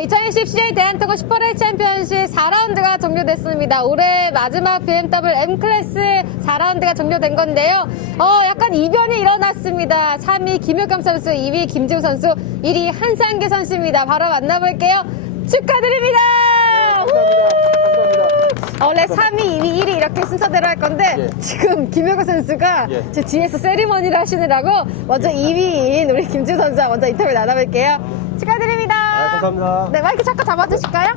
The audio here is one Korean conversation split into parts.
2020 CJ 대한통운 슈퍼레이 챔피언십 4라운드가 종료됐습니다. 올해 마지막 BMW M클래스 4라운드가 종료된 건데요. 약간 이변이 일어났습니다. 3위 김효겸 선수, 2위 김지우 선수, 1위 한상계 선수입니다. 바로 만나볼게요. 축하드립니다. 원래 3위, 2위, 1위 이렇게 순서대로 할 건데 지금 김효겸 선수가 제 뒤에서 세리머니를 하시느라고 먼저 2위인 우리 김지우 선수와 먼저 인터뷰 나눠볼게요. 축하드립니다. 감사합니다. 네, 마이크 잠깐 잡아주실까요?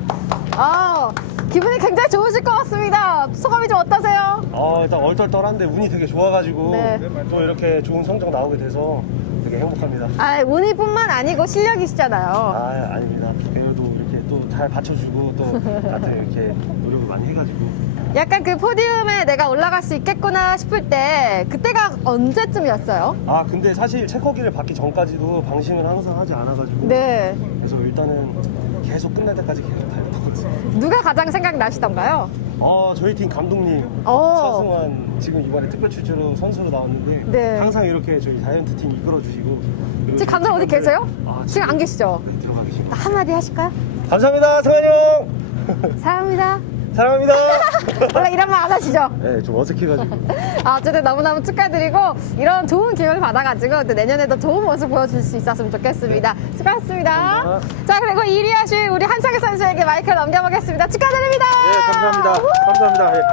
기분이 굉장히 좋으실 것 같습니다. 소감이 좀 어떠세요? 일단 얼떨떨한데 운이 되게 좋아가지고 네. 또 이렇게 좋은 성적 나오게 돼서 되게 행복합니다. 운이뿐만 아니고 실력이시잖아요. 아닙니다. 그래도 이렇게 또 잘 받쳐주고 또 나한테 이렇게 노력을 많이 해가지고 약간 그 포디움에 내가 올라갈 수 있겠구나 싶을 때 그때가 언제쯤이었어요? 근데 사실 체커기를 받기 전까지도 방심을 항상 하지 않아가지고 네. 그래서 일단은 계속 끝날 때까지 계속 달렸던 것 같습니다. 누가 가장 생각나시던가요? 저희 팀 감독님 차승환 지금 이번에 특별 출전으로 선수로 나왔는데 네. 항상 이렇게 저희 자이언트 팀 이끌어주시고 지금 감독 어디 계세요? 지금 안 계시죠? 네, 들어가 계십니다. 한마디 하실까요? 감사합니다, 승환이 형. 사랑합니다. 사랑합니다. 원래 이런 말 안 하시죠? 네, 좀 어색해가지고. 어쨌든 너무너무 축하드리고 이런 좋은 기회를 받아가지고 또 내년에도 좋은 모습 보여줄 수 있었으면 좋겠습니다. 수고하셨습니다. 감사합니다. 자, 그리고 1위 하실 우리 한상희 선수에게 마이크를 넘겨보겠습니다. 축하드립니다. 네, 감사합니다. 감사합니다. 네.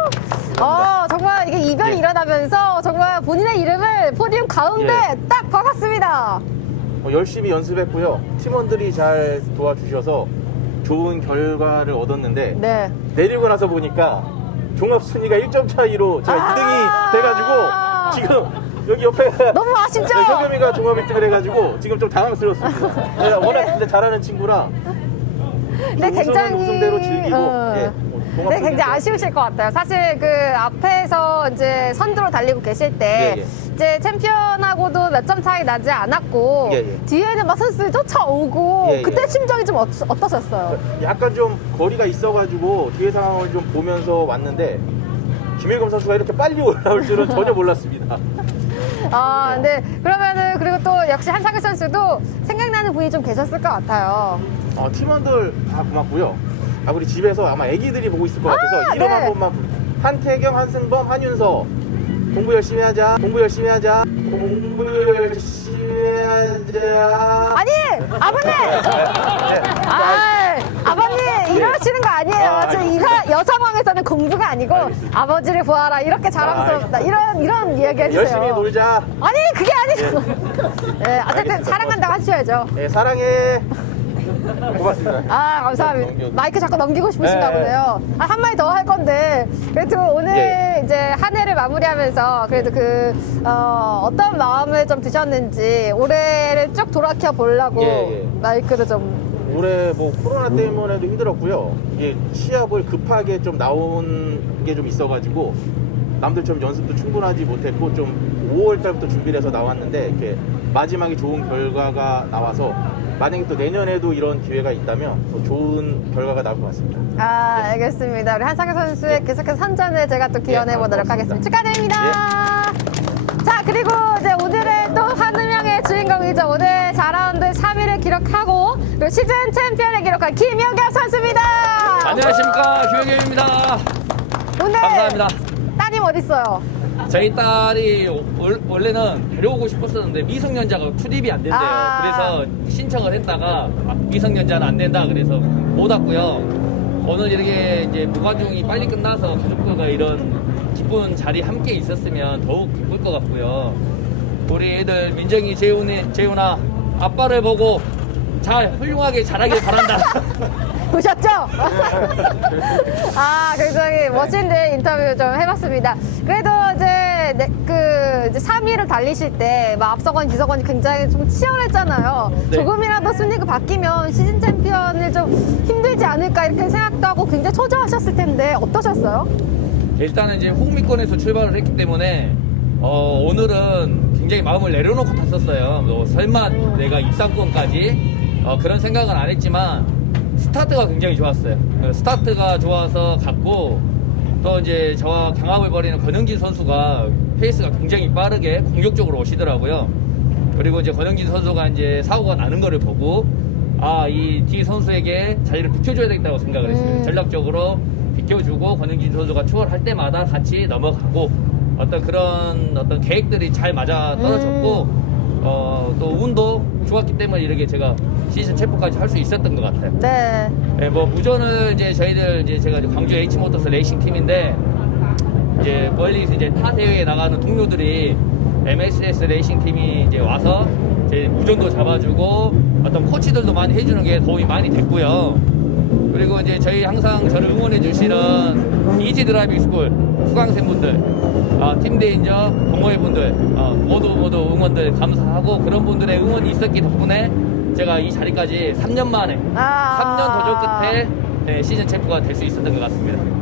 정말 이게 이변이 일어나면서 정말 본인의 이름을 포디움 가운데 딱 박았습니다. 열심히 연습했고요. 팀원들이 잘 도와주셔서 좋은 결과를 얻었는데 네. 내리고 나서 보니까 종합 순위가 1점 차이로 제가 2등이 돼가지고 지금 여기 옆에 너무 아쉽죠? 네, 효겸이가 종합 1등을 해가지고 지금 좀 당황스럽습니다. 네, 워낙 근데 잘하는 친구라 네, 굉장히 우승대로 즐기고 종합 네, 굉장히 순위에서 아쉬우실 것 같아요. 사실 그 앞에서 이제 선두로 달리고 계실 때 이제 챔피언하고도 몇 점 차이 나지 않았고 뒤에는 막 선수들이 쫓아오고 그때 심정이 좀 어떠셨어요? 약간 좀 거리가 있어가지고 뒤에 상황을 좀 보면서 왔는데 김일검 선수가 이렇게 빨리 올라올 줄은 전혀 몰랐습니다. 네. 그러면은 그리고 또 역시 한상규 선수도 생각나는 분이 좀 계셨을 것 같아요. 팀원들 다 고맙고요. 우리 집에서 아마 애기들이 보고 있을 것 같아서 이름 한 번만 한태경, 한승범, 한윤서 공부 열심히 하자. 공부 열심히 하자. 공부 열심히 하자. 아니, 아버님! 아버님, 이러시는 거 아니에요. 지금 여상황에서는 공부가 아니고 아버지를 보아라. 이렇게 자랑스럽다. 이런 이야기 해주세요. 열심히 놀자. 아니, 그게 아니죠. 네, 어쨌든 사랑한다고 하셔야죠. 네, 사랑해. 고맙습니다. 감사합니다. 마이크 자꾸 넘기고 싶으신가 보네요. 한마디 더 할 건데, 그래도 오늘 이제 한 해를 마무리하면서 그래도 어떤 마음을 좀 드셨는지, 올해를 쭉 돌아켜 보려고 마이크를 좀. 올해 뭐 코로나 때문에도 힘들었고요. 이게 시합을 급하게 좀 나온 게 좀 있어가지고 남들처럼 연습도 충분하지 못했고 좀 5월 달부터 준비를 해서 나왔는데 이렇게 마지막에 좋은 결과가 나와서 만약에 또 내년에도 이런 기회가 있다면 더 좋은 결과가 나올 것 같습니다. 알겠습니다. 우리 한상규 선수의 계속해서 선전을 제가 또 기원해 보도록 하겠습니다. 축하드립니다. 자, 그리고 이제 오늘의 또 한 명의 주인공이죠. 오늘 4라운드 3위를 기록하고 그리고 시즌 챔피언을 기록한 김효겸 선수입니다. 안녕하십니까, 김효겸입니다. 오늘 감사합니다. 따님 어딨어요? 저희 딸이 원래는 데려오고 싶었었는데 미성년자가 출입이 안 된대요. 그래서 신청을 했다가 미성년자는 안 된다 그래서 못 왔고요. 오늘 이렇게 이제 무관중이 빨리 끝나서 가족들과 이런 기쁜 자리 함께 있었으면 더욱 기쁠 것 같고요. 우리 애들 민정이, 재훈아 아빠를 보고 잘 훌륭하게 자라길 바란다. 보셨죠? 굉장히 멋진 인터뷰 좀 해봤습니다. 그래도 이제 3위를 달리실 때 막 앞서건 뒤서건이 굉장히 좀 치열했잖아요. 조금이라도 순위가 바뀌면 시즌 챔피언을 좀 힘들지 않을까 이렇게 생각도 하고 굉장히 초조하셨을 텐데 어떠셨어요? 일단은 이제 후미권에서 출발을 했기 때문에 오늘은 굉장히 마음을 내려놓고 탔었어요. 설마 내가 입상권까지 그런 생각은 안 했지만 스타트가 굉장히 좋았어요. 스타트가 좋아서 갔고 또 이제 저와 경합을 벌이는 권영진 선수가 페이스가 굉장히 빠르게 공격적으로 오시더라고요. 그리고 이제 권영진 선수가 이제 사고가 나는 거를 보고 이 뒤 선수에게 자리를 비켜줘야 되겠다고 생각을 했어요. 전략적으로 비켜주고 권영진 선수가 추월할 때마다 같이 넘어가고 그런 계획들이 잘 맞아 떨어졌고 또 운도 좋았기 때문에 이렇게 제가 시즌 챔프까지 할 수 있었던 것 같아요. 네. 네, 뭐 무전을 제가 광주 H모터스 레이싱 팀인데 이제 멀리서 이제 타 대회에 나가는 동료들이 MSS 레이싱 팀이 이제 와서 이제 무전도 잡아주고 코치들도 많이 해주는 게 도움이 많이 됐고요. 그리고 이제 저희 항상 저를 응원해 주시는 이지 드라이빙 스쿨 수강생분들, 팀 대인저 동호회분들 모두 응원들 감사하고 그런 분들의 응원이 있었기 덕분에 제가 이 자리까지 3년 만에 3년 도전 끝에 시즌 챔프가 될 수 있었던 것 같습니다.